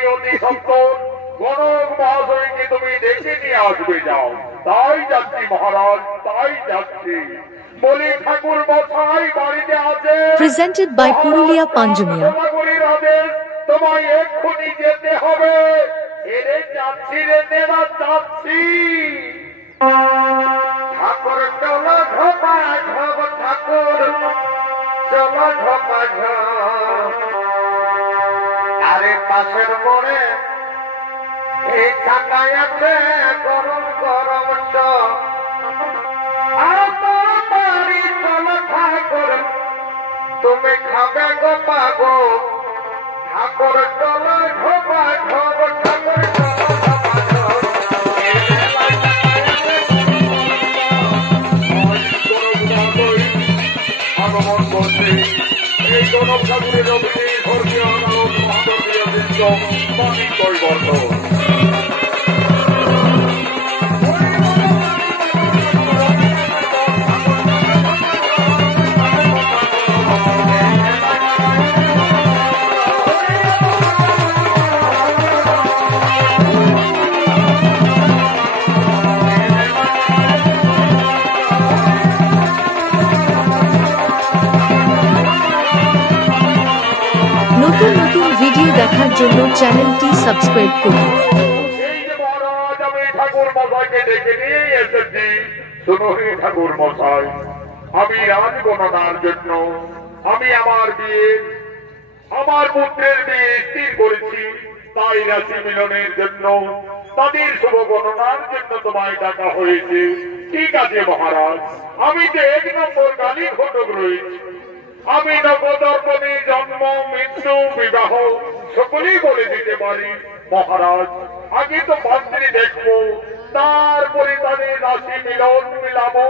তুমি অতি সত্তর গণক মহাশয়কে তুমি ডেকে নিয়ে আসবে যাও। তাই যাচ্ছি মহারাজ, তাই যাচ্ছি। বলি ঠাকুর মশাই বাড়িতে আছে? Presented by Purulia Panjumia. তোমায় এক্ষুনি যেতে হবে। এরে যাচ্ছি রে দেবা যাচ্ছি। ঠাকুর চলো ঢোকা ঢোক, ঠাকুর চলো ঢোকা ঢোক। আরে পাশের মোড়ে এই ঠান্ডায় আছে গরম গরম চপ। বাড়ি চলো ঠাকুর তুমি খাবে গো পাগো। ঠাকুর চলো ঢোকা ঢোক, ঠাকুর আগমন করছে এই গণক ঠাকুরের অভিনয় ধর্মীয় আদালত মহাদরীয় দৃশ্য পানি কৈবর্ত। নতুন নতুন ভিডিও দেখার জন্য চ্যানেলটি সাবস্ক্রাইব করুন। এই যে মহারাজ আমি ঠাকুর মশাইকে ডেকে নিয়ে এসেছি। শুনুন ঠাকুর মশাই, আমি রাজ গণনার জন্য আমি আমার বিয়ে আমার পুত্রের বিয়ে স্থির করেছি। তাই রাশি মিলনের জন্য তাদের শুভ গণনার জন্য তোমায় ডাকা হয়েছে। ঠিক আছে মহারাজ, আমি যে 1 নম্বর গালি ঘটক রয়েছি। আমি নবদর্পণে জন্ম মৃত্যু বিবাহ সকলেই বলে দিতে পারি মহারাজ। আগে তো পাত্রী দেখবো, তারপরে তাদের রাশি মিলন মিলাবো।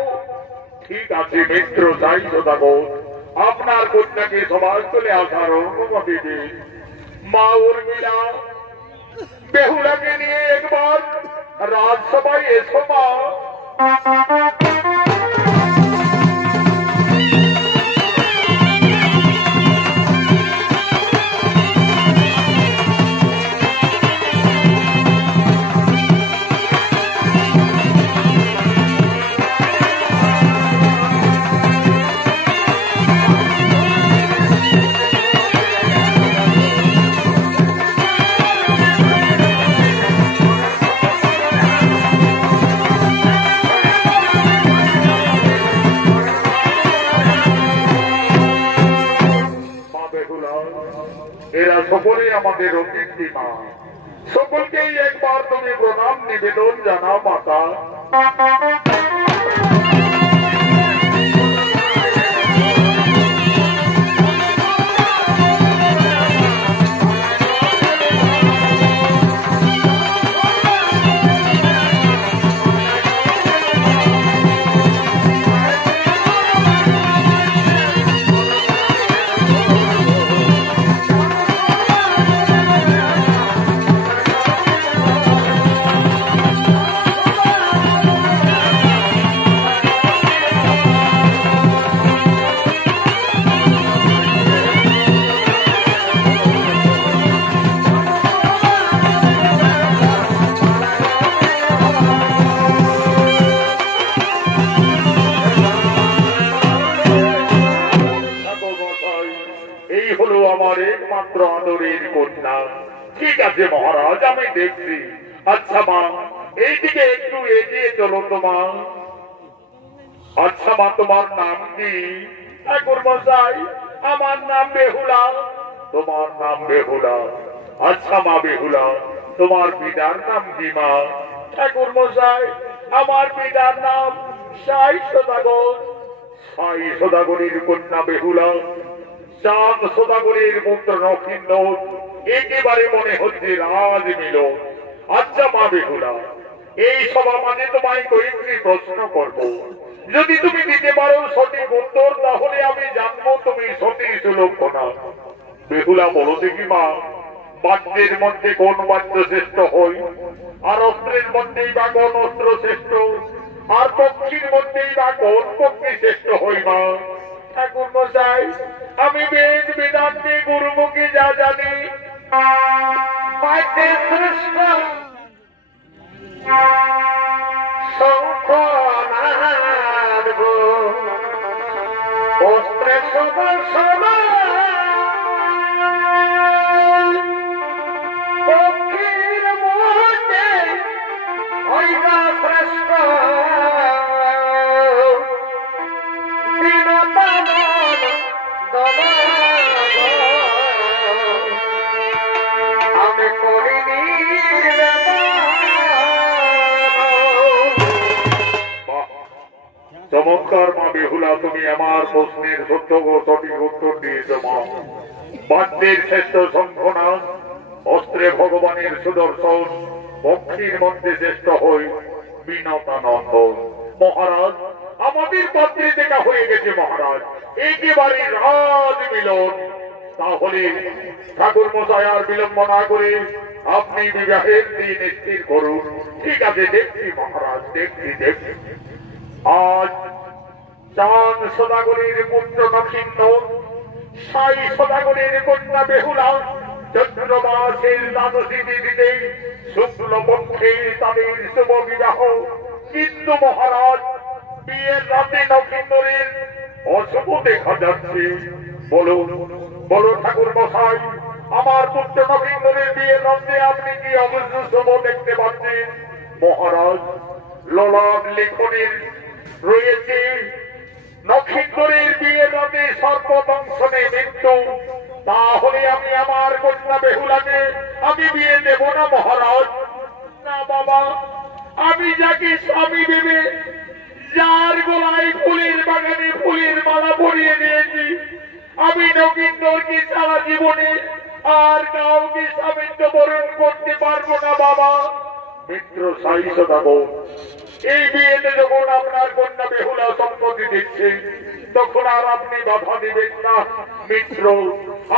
ঠিক আছে মিত্র যাই সদাগর, আপনার কন্যাকে সমাজ চলে আসার অনুমতি দিন। মা উর্মিলা বেহুলাকে নিয়ে একবার রাজসভায় এসো মা। এরা সকলেই আমাদের অতিথি মা, সকলকেই একবার তুমি প্রণাম নিবেদন জানাও মাতা। আমার একমাত্র আদরের কন্যা। ঠিক আছে মহারাজ, আমি দেখছি। আচ্ছা মা, এইদিকে একটু এগিয়ে চলো তো মা। আচ্ছা মা, তোমার নাম কি? ঠাকুর মশাই, আমার নাম বেহুলা। তোমার নাম বেহুলা? আচ্ছা মা বেহুলা, তোমার পিতার নাম কি মা? ঠাকুর মশাই, আমার পিতার নাম সাই সদাগর। সাই সদাগরের কন্যা বেহুলা, চাঁদ সদাগরের পুত্র নক্ষিন্দ। একেবারে মনে হচ্ছে রাজ মিলন। আচ্ছা মা বেহুলা, এই সভা মানে তোমায় কয়েকটি প্রশ্ন করব। যদি তুমি দিতে পারো সঠিক উত্তর, তাহলে আমি জানবো তুমি সঠিক সুলক্ষণা। বেহুলা বলো দেখি মা, বাদ্যের মধ্যে কোন বাদ্য শ্রেষ্ঠ হই? আর অস্ত্রের মধ্যেই বা কোন অস্ত্র শ্রেষ্ঠ? আর পক্ষীর মধ্যেই বা কোন পক্ষী শ্রেষ্ঠ হই মা? ঠাকুর মশাই, আমি বেদ বেদান্তে গুরুমুখী যা জানি পাইতে শ্রেষ্ঠ শঙ্খনাদ গো অস্ত্রে সুদর্শন পক্ষীর মধ্যে হইবা শ্রেষ্ঠ বিনোদন আমি করিনি চমৎকার মা বেহুলা, তুমি আমার প্রশ্নের সত্য ও সঠিক উত্তর দিয়েছ মা। বাদ্যের শ্রেষ্ঠ শঙ্খনাদ, অস্ত্রে ভগবানের সুদর্শন, পক্ষীর মধ্যে শ্রেষ্ঠ হই বিনতানন্দ। মহারাজ, আমাদের পাত্রে দেখা হয়ে গেছে মহারাজ, একেবারে রাজ মিলন। তাহলে ঠাকুর মশাই আর বিলম্ব না করে আপনি বিবাহের দিন স্থির করুন। ঠিক আছে, দেখছি মহারাজ, দেখছি। আজ চাঁদ সদাগরের পুত্র নক্ষিন্ন, সাই সদাগরের কন্যা বেহুলা চন্দ্র মাসের দ্বাদশী তিথিতে শুক্লপক্ষে তাদের শুভ বিবাহ। কিন্তু মহারাজ, বিয়ের রাতে নক্ষিন্নরের অশুভ দেখা যাচ্ছে। বলো ঠাকুর মশাই, আমার পুত্র নক্ষিন্নরের বিয়ের রাতে আপনি কি অশুভ দেখতে পাচ্ছেন? মহারাজ, ললাট লিখনের রয়েছে নক্ষিন্নরের বিয়ের রাতে সর্বদংশনে মৃত্যু। তাহলে আমি আমার কন্যা বেহুলাকে আমি বিয়ে দেব না মহারাজ। না বাবা, আমি যাকে স্বামী ভেবে যার গলায় ফুলের বাগানে ফুলের মালা পরিয়ে দিয়েছি, আমি নক্ষিন্নরকে সারা জীবনে আর কাউকে স্বামীত্ব বরণ করতে পারবো না বাবা। মিত্র সাই সদাগর, এই বিয়েতে যখন আপনার কন্যা বেহুলা সম্মতি দিচ্ছে, তখন আর আপনি বাধা দিবেন না। মিত্র,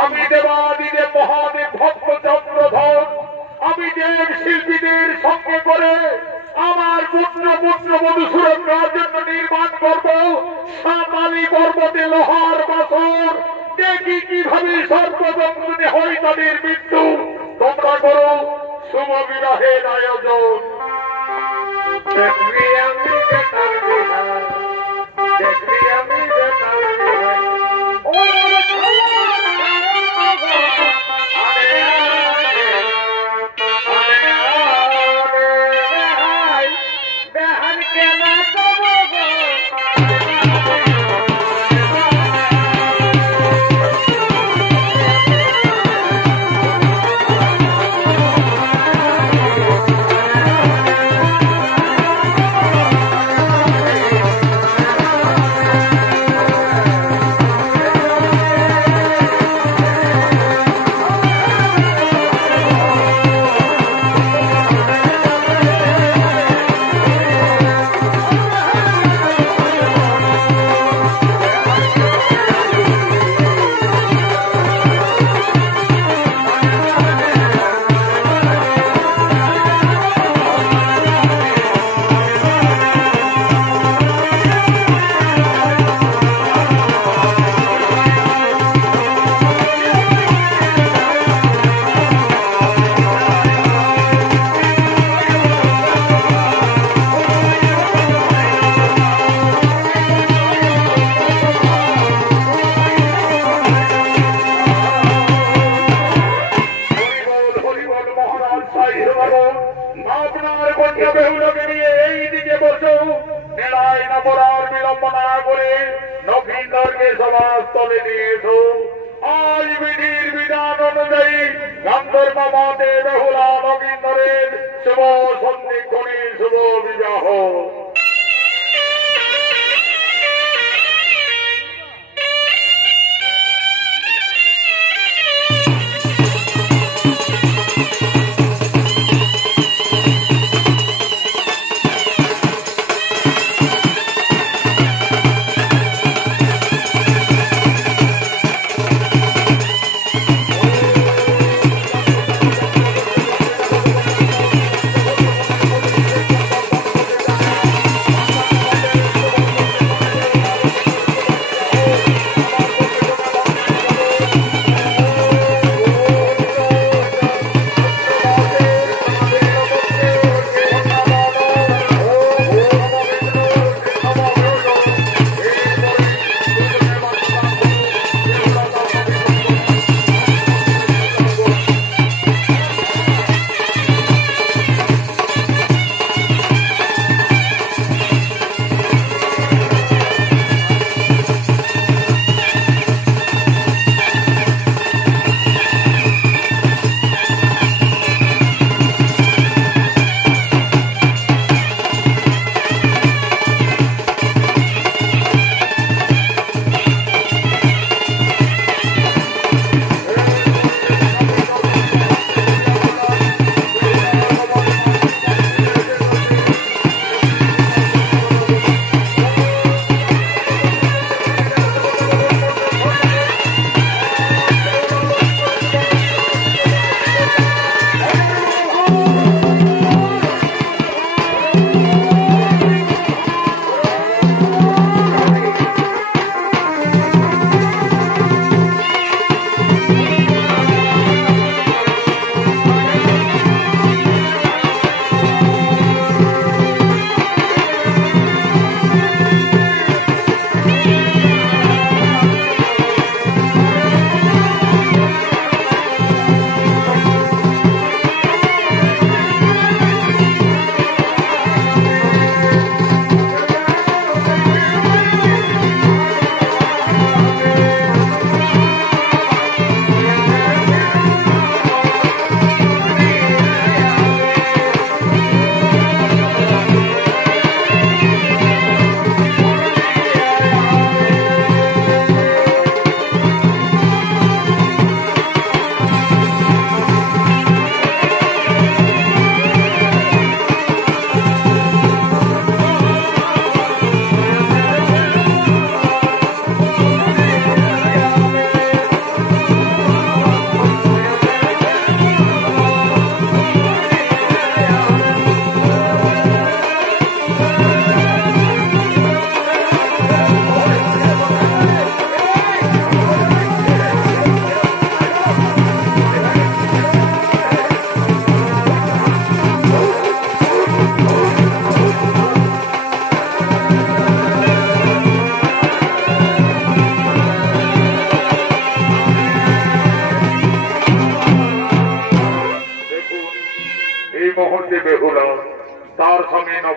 আমি দেবাদিদেব মহাদেব ভক্ত চন্দ্রধর, আমি দেব শিল্পীদের সঙ্গে করে আমার পুত্র বধূ সুরক্ষার জন্য নির্মাণ করব সাতালি পর্বতে লোহার বাসর। দেখি কিভাবে সর্বদংশনে হয় তাদের মৃত্যু। তোমরা করো শুভ বিবাহের আয়োজন। দেখবি আমি বেতাল বিহার, দেখবি আমি বেতাল বিহার।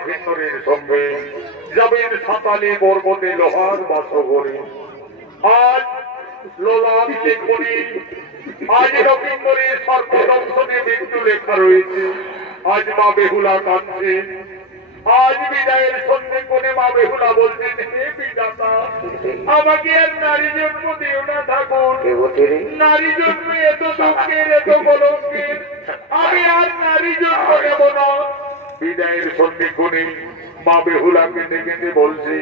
লক্ষিন্দরের সঙ্গে যাবেন সাঁতালি পর্বতে লোহার বাসগরে। আজ লোলার লেখনি, আজ লক্ষিন্দরের সর্বদংশনে মৃত্যু লেখা রয়েছে। আজ মা বেহুলা কাঁদছে। আজ বিদায়ের সন্ধ্যে কোণে মা বেহুলা বলছেন, হে বিধাতা, আমাকে আর নারী জন্ম দিও না ঠাকুর। নারী জন্ম এত দুঃখের, এত কলঙ্কের, আমি আর নারী জন্ম নেব না। বিদায়ের সন্ধ্যে কোণে মা বেহুলা কেঁদে কেঁদে বলছে,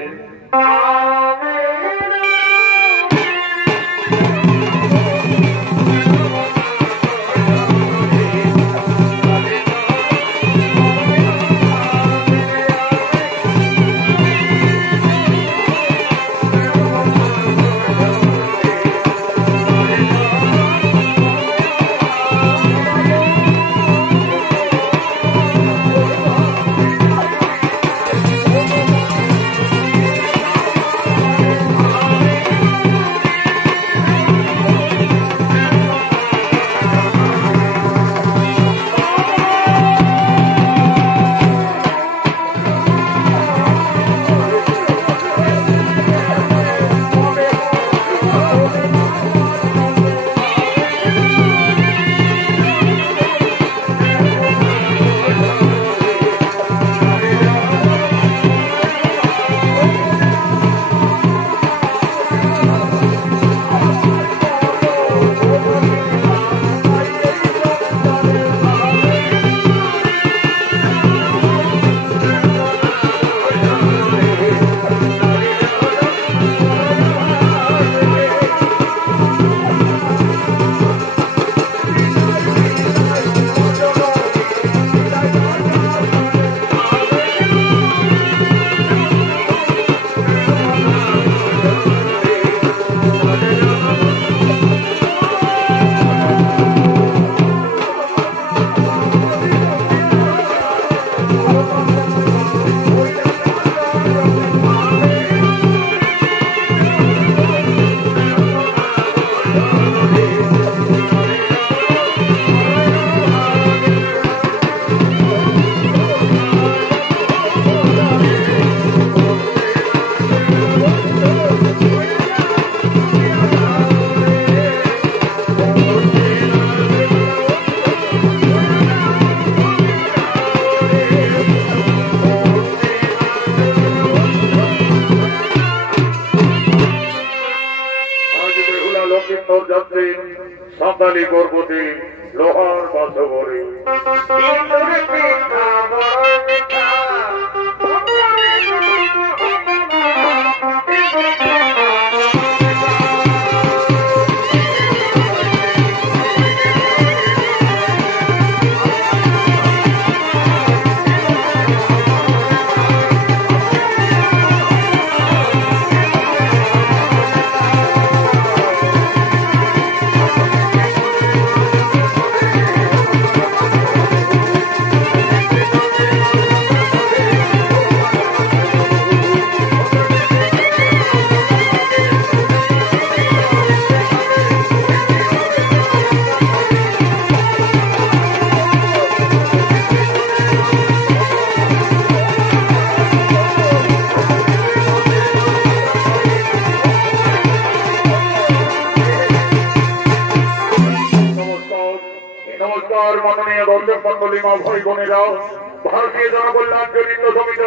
সাঁতালি পর্বতে লোহার বাসগরে। নমস্কার মাননীয় দর্শক মন্ডলী, মা ভাই বোনেরা, ভারতীয় জনকল্যাণ জনিত সমিতি